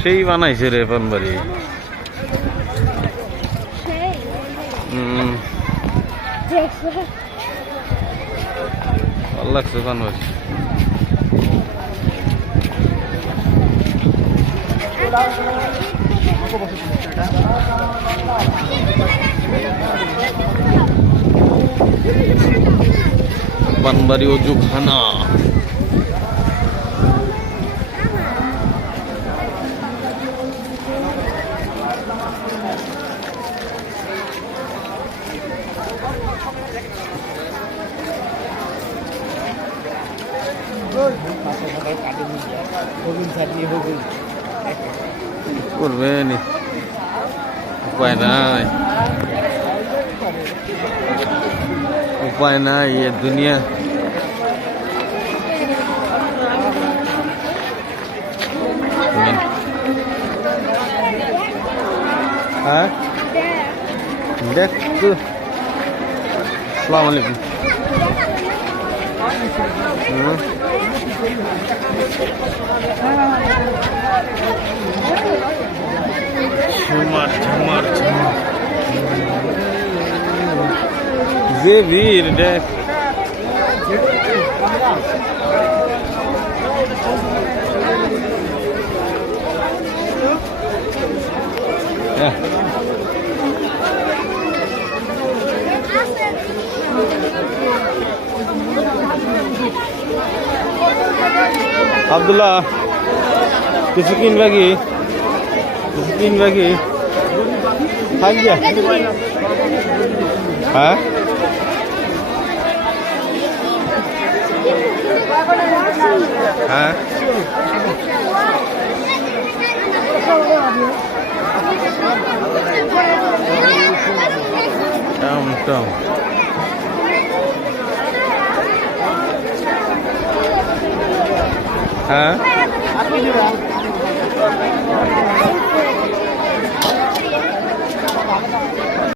সেই বানাইছে রে পানবাড়ি। ভালো লাগছে পানবাড়ি। পানবাড়ি অজুখানা। করবেন উপায় নাই, উপায় নাই এ দুনিয়া। হ্যাঁ দেখ তো। আসসালামু আলাইকুম। যে ভিড় দেখ। আব্দুল্লাহ কিছু কিনবা কি? কিছু কিনবা কি? থাকবে? হ্যাঁ হ্যাঁ হ্যাঁ